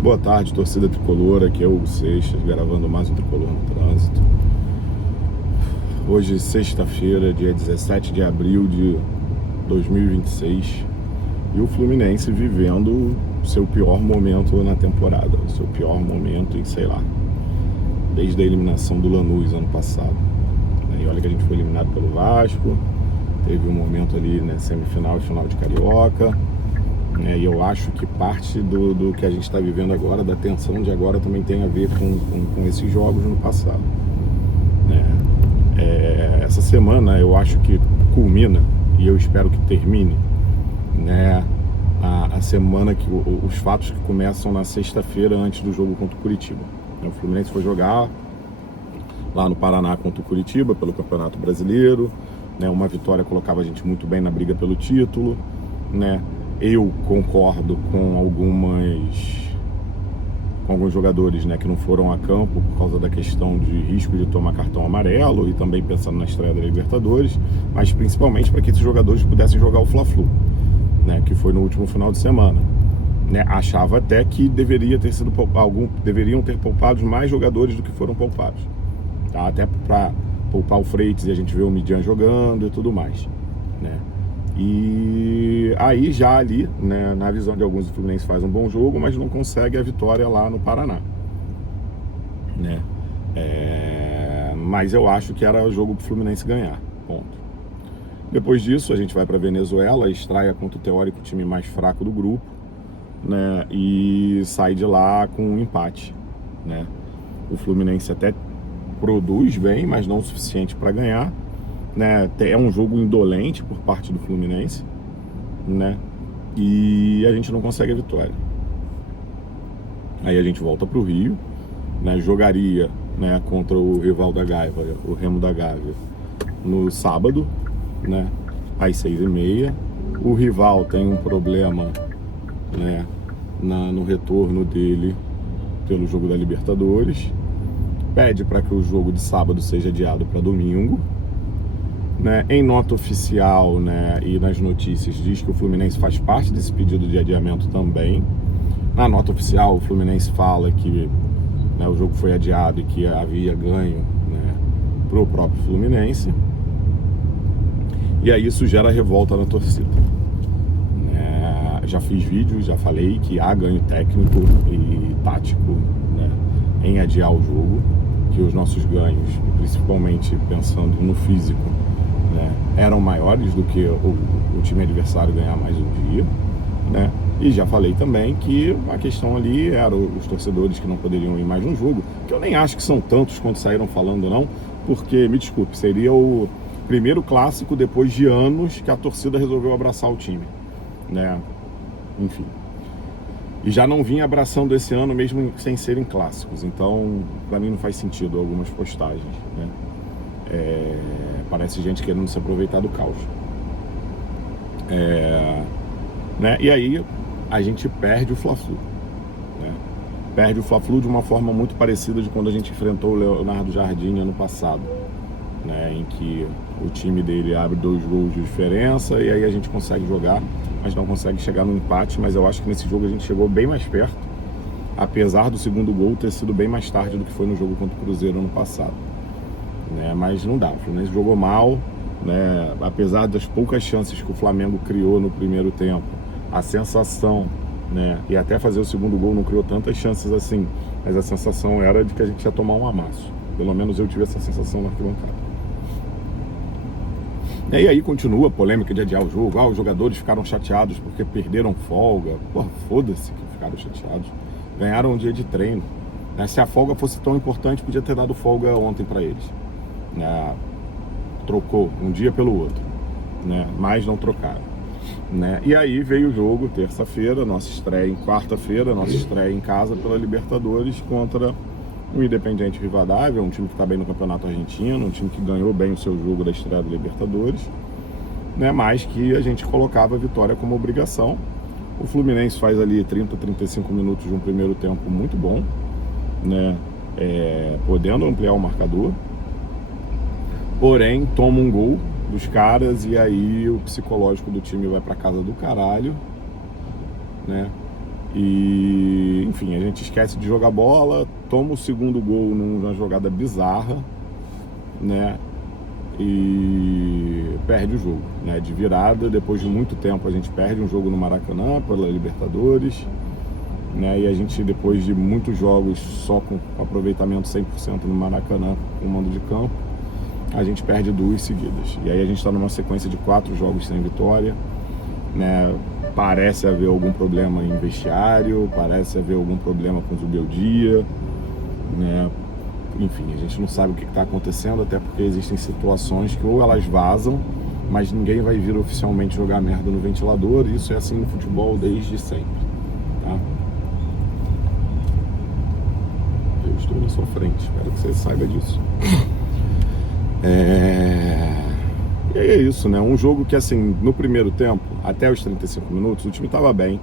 Boa tarde, torcida tricolor, aqui é o Hugo Seixas, gravando mais um Tricolor no Trânsito. Hoje, sexta-feira, dia 17 de abril de 2026, e o Fluminense vivendo o seu pior momento na temporada, o seu pior momento em, sei lá, desde a eliminação do Lanús ano passado. E olha que a gente foi eliminado pelo Vasco, teve um momento ali, né, semifinal e final de Carioca. E eu acho que parte do que a gente está vivendo agora, da tensão de agora, também tem a ver com esses jogos no passado. Essa semana eu acho que culmina, e eu espero que termine, né, a semana que os fatos que começam na sexta-feira antes do jogo contra o Curitiba. O Fluminense foi jogar lá no Paraná contra o Curitiba pelo Campeonato Brasileiro, né, uma vitória colocava a gente muito bem na briga pelo título, né. Eu concordo com alguns jogadores, né, que não foram a campo por causa da questão de risco de tomar cartão amarelo e também pensando na estreia da Libertadores, mas principalmente para que esses jogadores pudessem jogar o Fla-Flu, né, que foi no último final de semana. Né, achava até que deveriam ter poupado mais jogadores do que foram poupados, tá? Até para poupar o Freitas e a gente vê o Midian jogando e tudo mais, né? E aí já ali, né, na visão de alguns, o Fluminense faz um bom jogo, mas não consegue a vitória lá no Paraná, né? Mas eu acho que era jogo para o Fluminense ganhar, ponto. Depois disso a gente vai para Venezuela, estreia contra o teórico time mais fraco do grupo, né, e sai de lá com um empate, né? O Fluminense até produz bem, mas não o suficiente para ganhar, né? É um jogo indolente por parte do Fluminense, né? E a gente não consegue a vitória. Aí a gente volta para o Rio, né? Jogaria, né, contra o rival da Gávea, o Remo da Gávea, no sábado, né, às 6h30. O rival tem um problema, né, no retorno dele pelo jogo da Libertadores, pede para que o jogo de sábado seja adiado para domingo, né? Em nota oficial, né, e nas notícias diz que o Fluminense faz parte desse pedido de adiamento também. Na nota oficial o Fluminense fala que, né, o jogo foi adiado e que havia ganho, né, para o próprio Fluminense, e aí isso gera revolta na torcida. Já fiz vídeos, já falei que há ganho técnico e tático, né, em adiar o jogo, que os nossos ganhos, principalmente pensando no físico, né, eram maiores do que o time adversário ganhar mais um dia, né? E já falei também que a questão ali era os torcedores que não poderiam ir mais no jogo, que eu nem acho que são tantos quanto saíram falando não, porque, me desculpe, seria o primeiro clássico depois de anos que a torcida resolveu abraçar o time, né? Enfim, e já não vinha abraçando esse ano mesmo sem serem clássicos, então para mim não faz sentido algumas postagens, né? Parece gente querendo se aproveitar do caos, né? E aí a gente perde o Fla-Flu, né? Perde o Fla-Flu de uma forma muito parecida de quando a gente enfrentou o Leonardo Jardim ano passado, né, em que o time dele abre 2 gols de diferença e aí a gente consegue jogar, mas não consegue chegar no empate. Mas eu acho que nesse jogo a gente chegou bem mais perto, apesar do segundo gol ter sido bem mais tarde do que foi no jogo contra o Cruzeiro ano passado, né? Mas não dá, o Fluminense jogou mal, né? Apesar das poucas chances que o Flamengo criou no primeiro tempo, a sensação, né, e até fazer o segundo gol não criou tantas chances assim, mas a sensação era de que a gente ia tomar um amasso. Pelo menos eu tive essa sensação na arquibancada. E aí continua a polêmica de adiar o jogo. Os jogadores ficaram chateados porque perderam folga. Porra, foda-se que ficaram chateados. Ganharam um dia de treino, né? Se a folga fosse tão importante, podia ter dado folga ontem para eles, né? Trocou um dia pelo outro, né? Mas não trocaram, né? E aí veio o jogo terça-feira, nossa estreia em quarta-feira, nossa estreia em casa pela Libertadores contra o Independiente Rivadavia, um time que está bem no campeonato argentino, um time que ganhou bem o seu jogo da estreia da Libertadores, né? Mas que a gente colocava a vitória como obrigação. O Fluminense faz ali 30, 35 minutos de um primeiro tempo muito bom, né? Podendo ampliar o marcador, porém toma um gol dos caras e aí o psicológico do time vai para casa do caralho, né? E enfim, a gente esquece de jogar bola, toma o segundo gol numa jogada bizarra, né? E perde o jogo, né? De virada, depois de muito tempo a gente perde um jogo no Maracanã pela Libertadores, né? E a gente, depois de muitos jogos só com aproveitamento 100% no Maracanã, com o mando de campo, a gente perde 2 seguidas. E aí a gente está numa sequência de 4 jogos sem vitória, né? Parece haver algum problema em vestiário, parece haver algum problema com o Zubeldia, né? Enfim, a gente não sabe o que está acontecendo, até porque existem situações que ou elas vazam, mas ninguém vai vir oficialmente jogar merda no ventilador. E isso é assim no futebol desde sempre, tá? Eu estou na sua frente, espero que você saiba disso. E aí é isso, né? Um jogo que, assim, no primeiro tempo, até os 35 minutos, o time estava bem,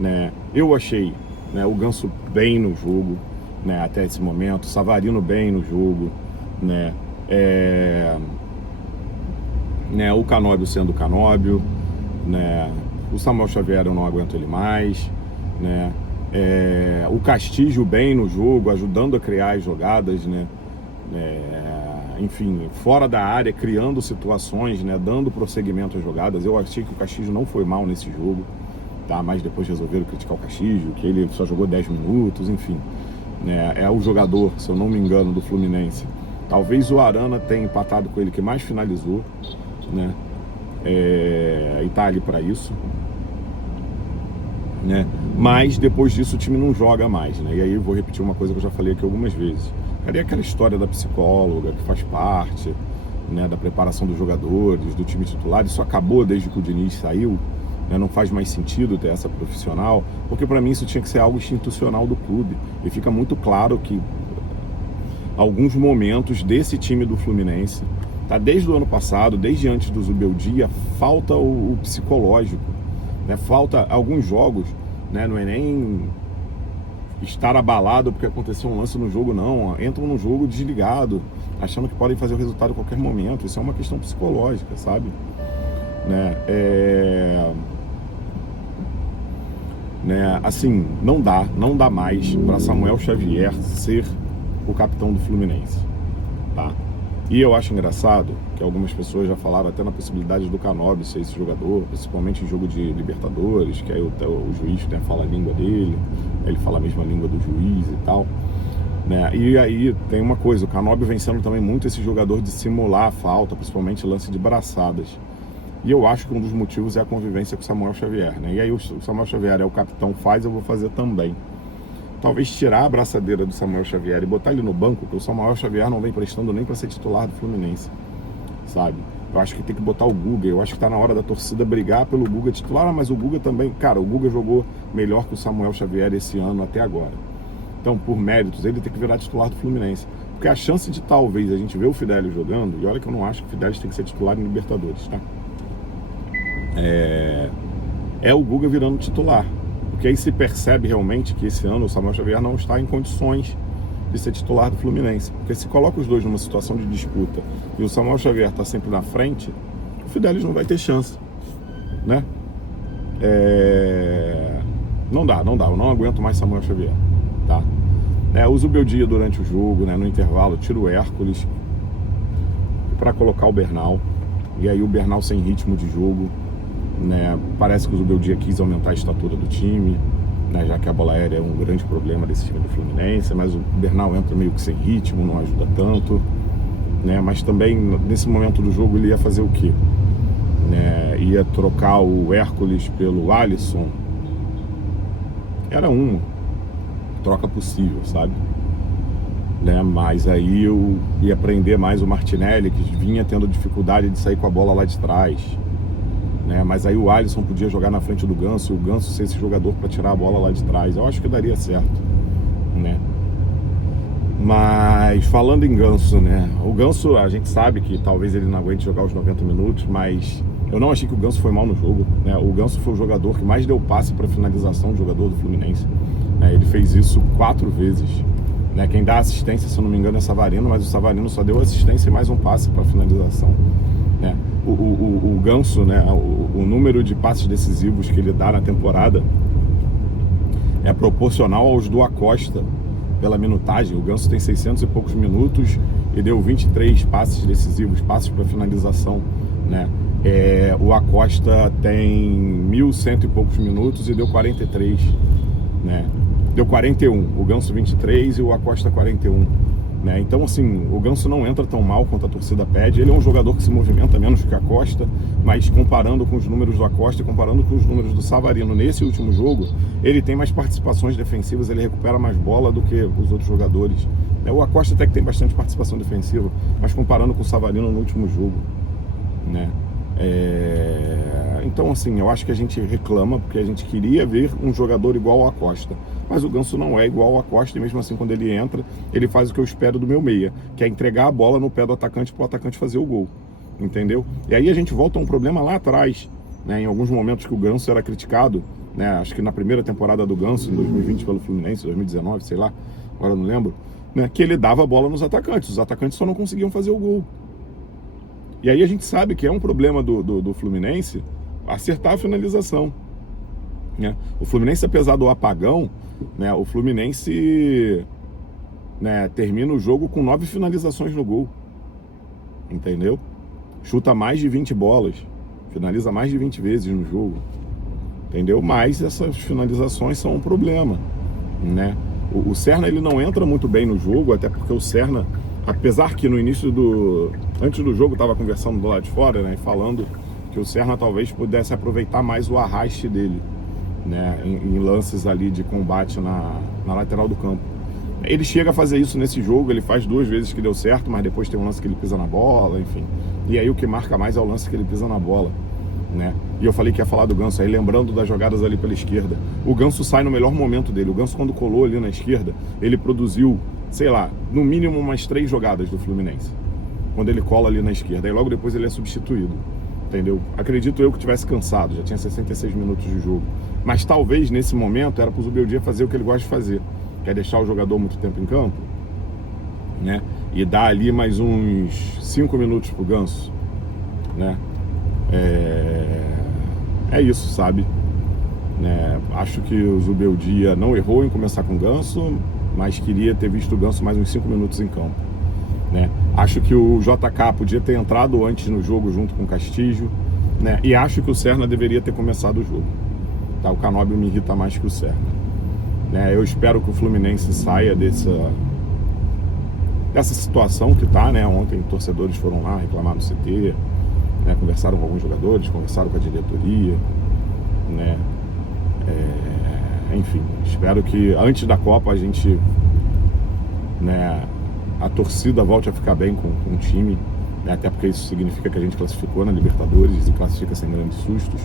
né? Eu achei, né, o Ganso bem no jogo, né, até esse momento, Savarino bem no jogo, né? O Canóbio sendo o Canóbio, né? O Samuel Xavier eu não aguento ele mais, né? O Castilho bem no jogo, ajudando a criar as jogadas, né? Enfim, fora da área, criando situações, né? Dando prosseguimento às jogadas. Eu achei que o Castilho não foi mal nesse jogo, tá? Mas depois resolveram criticar o Castilho, que ele só jogou 10 minutos, enfim. É o jogador, se eu não me engano, do Fluminense. Talvez o Arana tenha empatado com ele que mais finalizou, né? E tá ali para isso, né? Mas depois disso o time não joga mais, né? E aí eu vou repetir uma coisa que eu já falei aqui algumas vezes. Cadê aquela história da psicóloga que faz parte, né, da preparação dos jogadores, do time titular? Isso acabou desde que o Diniz saiu, né? Não faz mais sentido ter essa profissional, porque para mim isso tinha que ser algo institucional do clube. E fica muito claro que alguns momentos desse time do Fluminense, tá, desde o ano passado, desde antes do Zubeldia, falta o psicológico, né? Falta alguns jogos, né? Não é nem estar abalado porque aconteceu um lance no jogo, não. Entram no jogo desligado, achando que podem fazer o resultado a qualquer momento. Isso é uma questão psicológica, sabe? Assim, não dá mais para Samuel Xavier ser o capitão do Fluminense, tá? E eu acho engraçado que algumas pessoas já falaram até na possibilidade do Canóbio ser esse jogador, principalmente em jogo de Libertadores, que aí o juiz, né, fala a língua dele, ele fala a mesma língua do juiz e tal, né? E aí tem uma coisa, o Canóbio vem sendo também muito esse jogador de simular a falta, principalmente lance de braçadas. E eu acho que um dos motivos é a convivência com o Samuel Xavier, né? E aí o Samuel Xavier é o capitão, eu vou fazer também. Talvez tirar a braçadeira do Samuel Xavier e botar ele no banco, porque o Samuel Xavier não vem prestando nem para ser titular do Fluminense, sabe? Eu acho que tem que botar o Guga. Eu acho que tá na hora da torcida brigar pelo Guga titular, mas o Guga também, cara, o Guga jogou melhor que o Samuel Xavier esse ano até agora. Então, por méritos, ele tem que virar titular do Fluminense. Porque a chance de talvez a gente ver o Fidelis jogando, e olha que eu não acho que o Fidelis tem que ser titular em Libertadores, tá? O Guga virando titular. Porque aí se percebe realmente que esse ano o Samuel Xavier não está em condições de ser titular do Fluminense. Porque se coloca os dois numa situação de disputa e o Samuel Xavier está sempre na frente, o Fidelis não vai ter chance, né? Não dá, eu não aguento mais Samuel Xavier, tá? O Zubeldia durante o jogo, né, no intervalo, tira o Hércules para colocar o Bernal, e aí o Bernal sem ritmo de jogo, né? Parece que o Zubeldia quis aumentar a estatura do time, né? Já que a bola aérea é um grande problema desse time do Fluminense, mas o Bernal entra meio que sem ritmo, não ajuda tanto, né? Mas também nesse momento do jogo ele ia fazer o quê? Ia trocar o Hércules pelo Alisson. Era uma troca possível, sabe? Mas aí eu ia prender mais o Martinelli, que vinha tendo dificuldade de sair com a bola lá de trás, né? Mas aí o Alisson podia jogar na frente do Ganso e o Ganso ser esse jogador para tirar a bola lá de trás. Eu acho que daria certo, né? Mas falando em Ganso, né? O Ganso, a gente sabe que talvez ele não aguente jogar os 90 minutos, mas eu não achei que o Ganso foi mal no jogo, né? O Ganso foi o jogador que mais deu passe para finalização do jogador do Fluminense, né? Ele fez isso 4 vezes, né? Quem dá assistência, se eu não me engano, é Savarino, mas o Savarino só deu assistência e mais um passe para finalização, né? O Ganso, né? O número de passes decisivos que ele dá na temporada é proporcional aos do Acosta pela minutagem. O Ganso tem 600 e poucos minutos e deu 23 passes decisivos, passes para finalização, né? O Acosta tem 1.100 e poucos minutos e deu 43, né? Deu 41, o Ganso 23 e o Acosta 41, né? Então, assim, o Ganso não entra tão mal quanto a torcida pede. Ele é um jogador que se movimenta menos que a Acosta, mas comparando com os números do Acosta e comparando com os números do Savarino nesse último jogo, ele tem mais participações defensivas, ele recupera mais bola do que os outros jogadores. O Acosta até que tem bastante participação defensiva, mas comparando com o Savarino no último jogo, né? Então, assim, eu acho que a gente reclama porque a gente queria ver um jogador igual ao Acosta, mas o Ganso não é igual ao Acosta, e mesmo assim, quando ele entra, ele faz o que eu espero do meu meia, que é entregar a bola no pé do atacante para o atacante fazer o gol, entendeu? E aí a gente volta a um problema lá atrás, né? Em alguns momentos que o Ganso era criticado, né? Acho que na primeira temporada do Ganso, em 2020 pelo Fluminense, 2019, sei lá, agora não lembro, né? Que ele dava a bola nos atacantes, os atacantes só não conseguiam fazer o gol. E aí a gente sabe que é um problema do Fluminense acertar a finalização, né? O Fluminense, apesar do apagão, né, o Fluminense, né, termina o jogo com 9 finalizações no gol, entendeu? Chuta mais de 20 bolas, finaliza mais de 20 vezes no jogo, entendeu? Mas essas finalizações são um problema, né? O Serna, ele não entra muito bem no jogo, até porque o Serna, apesar que no início antes do jogo, estava conversando do lado de fora, né, falando que o Serna talvez pudesse aproveitar mais o arraste dele, né, em lances ali de combate na lateral do campo. Ele chega a fazer isso nesse jogo, ele faz 2 vezes que deu certo, mas depois tem um lance que ele pisa na bola, enfim. E aí o que marca mais é o lance que ele pisa na bola, né? E eu falei que ia falar do Ganso, aí lembrando das jogadas ali pela esquerda. O Ganso sai no melhor momento dele. O Ganso, quando colou ali na esquerda, ele produziu, sei lá, no mínimo umas 3 jogadas do Fluminense, quando ele cola ali na esquerda. Aí logo depois ele é substituído, entendeu? Acredito eu que tivesse cansado, já tinha 66 minutos de jogo. Mas talvez nesse momento era para o Zubeldia fazer o que ele gosta de fazer, que é deixar o jogador muito tempo em campo, né? E dar ali mais uns 5 minutos pro Ganso, né? É isso, sabe? Né? Acho que o Zubeldia não errou em começar com o Ganso, mas queria ter visto o Ganso mais uns 5 minutos em campo, né? Acho que o JK podia ter entrado antes no jogo junto com o Castillo, né? E acho que o Serna deveria ter começado o jogo, tá? O Canóbio me irrita mais que o Serna, né? Eu espero que o Fluminense saia dessa situação que tá, né? Ontem torcedores foram lá reclamar no CT, né? Conversaram com alguns jogadores, conversaram com a diretoria, né? Enfim, espero que antes da Copa a gente, né, a torcida volte a ficar bem com o time, né? Até porque isso significa que a gente classificou na Libertadores e classifica sem grandes sustos,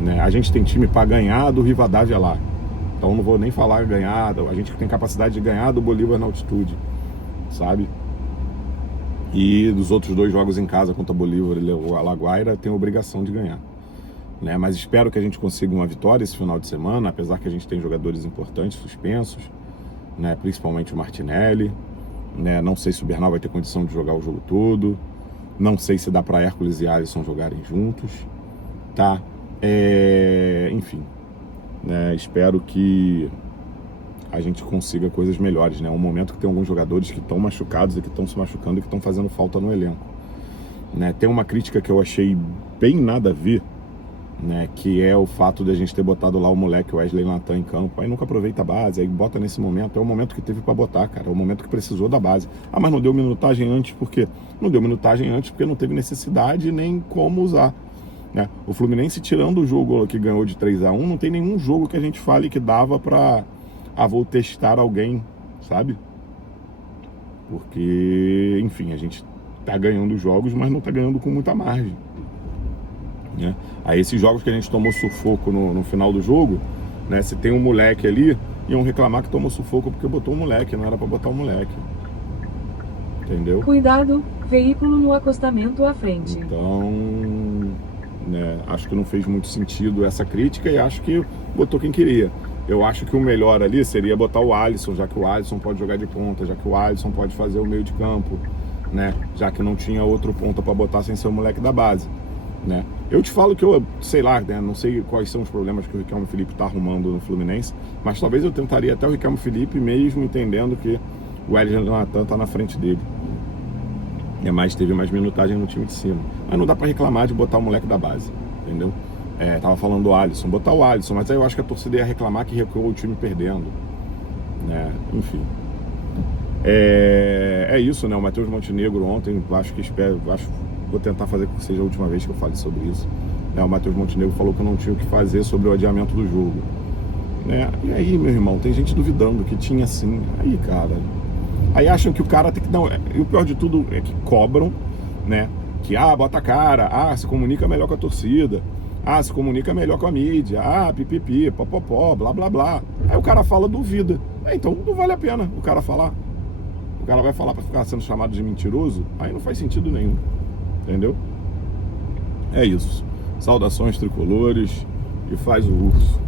né? A gente tem time para ganhar do Rivadavia lá, então não vou nem falar ganhar, a gente tem capacidade de ganhar do Bolívar na altitude, sabe? E dos outros 2 jogos em casa contra Bolívar e o Alaguaira tem a obrigação de ganhar, né? Mas espero que a gente consiga uma vitória esse final de semana, apesar que a gente tem jogadores importantes suspensos, né? Principalmente o Martinelli, né? Não sei se o Bernal vai ter condição de jogar o jogo todo, não sei se dá para Hércules e Alisson jogarem juntos, tá? Enfim, né? Espero que a gente consiga coisas melhores, né? É um momento que tem alguns jogadores que estão machucados e que estão se machucando e que estão fazendo falta no elenco, né? Tem uma crítica que eu achei bem nada a ver, né? Que é o fato de a gente ter botado lá o moleque Wesley Natan em campo, aí nunca aproveita a base, aí bota nesse momento. É o momento que teve para botar, cara, é o momento que precisou da base. Ah, mas não deu minutagem antes, por quê? Não deu minutagem antes porque não teve necessidade nem como usar, né? O Fluminense, tirando o jogo que ganhou de 3-1, não tem nenhum jogo que a gente fale que dava para vou testar alguém, sabe? Porque, enfim, a gente tá ganhando jogos, mas não tá ganhando com muita margem, né? Aí esses jogos que a gente tomou sufoco no final do jogo, né? Se tem um moleque ali, iam reclamar que tomou sufoco porque botou um moleque, não era pra botar um moleque, entendeu? Cuidado, veículo no acostamento à frente. Então, né, acho que não fez muito sentido essa crítica e acho que botou quem queria. Eu acho que o melhor ali seria botar o Alisson, já que o Alisson pode jogar de ponta, já que o Alisson pode fazer o meio de campo, né? Já que não tinha outro ponta para botar sem ser o moleque da base, né? Eu te falo que eu, sei lá, né, não sei quais são os problemas que o Riquelme Felipe está arrumando no Fluminense, mas talvez eu tentaria até o Riquelme Felipe, mesmo entendendo que o Wellington Natan está na frente dele. Mas teve mais minutagem no time de cima. Mas não dá para reclamar de botar o moleque da base, entendeu? Tava falando do Alisson, botar o Alisson, mas aí eu acho que a torcida ia reclamar que recuou o time perdendo. Enfim. É isso, né? O Matheus Montenegro ontem, vou tentar fazer com que seja a última vez que eu fale sobre isso. O Matheus Montenegro falou que eu não tinha o que fazer sobre o adiamento do jogo. E aí, meu irmão, tem gente duvidando que tinha sim. Aí, cara. Aí acham que o cara tem que. Não, e o pior de tudo é que cobram, né? Que, bota a cara, se comunica melhor com a torcida, se comunica melhor com a mídia, pipipi, popopó, blá blá blá. Aí o cara fala, duvida. Então não vale a pena o cara falar. O cara vai falar pra ficar sendo chamado de mentiroso, aí não faz sentido nenhum. Entendeu? É isso. Saudações tricolores e faz o urso.